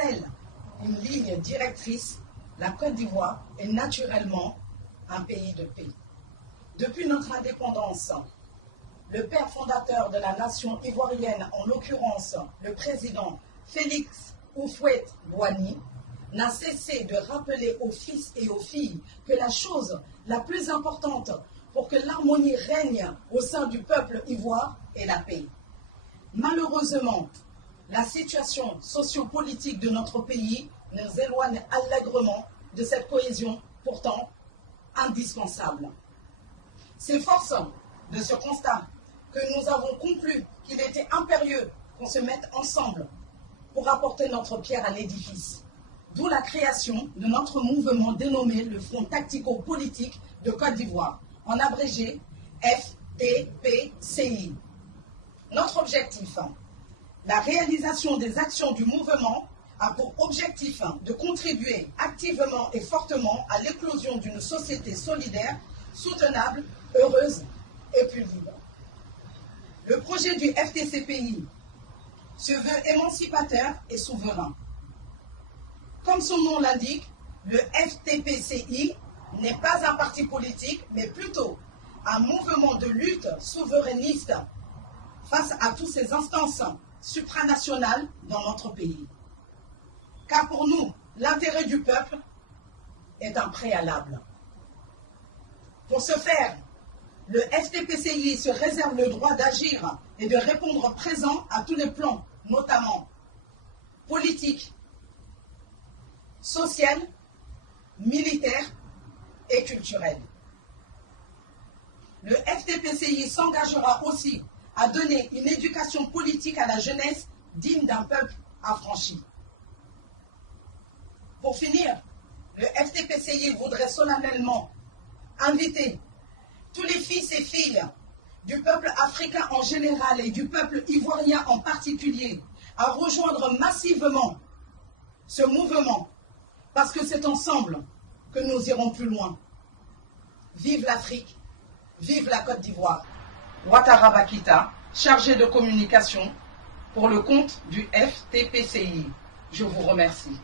telle une ligne directrice, la Côte d'Ivoire est naturellement un pays de paix. Depuis notre indépendance, le père fondateur de la nation ivoirienne, en l'occurrence le président Félix Houphouët-Boigny, n'a cessé de rappeler aux fils et aux filles que la chose la plus importante pour que l'harmonie règne au sein du peuple ivoire est la paix. Malheureusement, la situation sociopolitique de notre pays nous éloigne allègrement de cette cohésion pourtant indispensable. C'est force de ce constat que nous avons conclu qu'il était impérieux qu'on se mette ensemble pour apporter notre pierre à l'édifice. D'où la création de notre mouvement dénommé le Front Tactico-Politique de Côte d'Ivoire, en abrégé FTPCI. Notre objectif, la réalisation des actions du mouvement, a pour objectif de contribuer activement et fortement à l'éclosion d'une société solidaire, soutenable, heureuse et plus libre. Le projet du FTCPI se veut émancipateur et souverain. Comme son nom l'indique, le FTPCI n'est pas un parti politique, mais plutôt un mouvement de lutte souverainiste face à toutes ces instances supranationales dans notre pays. Car pour nous, l'intérêt du peuple est un préalable. Pour ce faire, le FTPCI se réserve le droit d'agir et de répondre présent à tous les plans, notamment politiques, social, militaire et culturel. Le FTPCI s'engagera aussi à donner une éducation politique à la jeunesse digne d'un peuple affranchi. Pour finir, le FTPCI voudrait solennellement inviter tous les fils et filles du peuple africain en général et du peuple ivoirien en particulier à rejoindre massivement ce mouvement, parce que c'est ensemble que nous irons plus loin. Vive l'Afrique, vive la Côte d'Ivoire. Ouattara Bakita, chargé de communication pour le compte du FTPCI. Je vous remercie.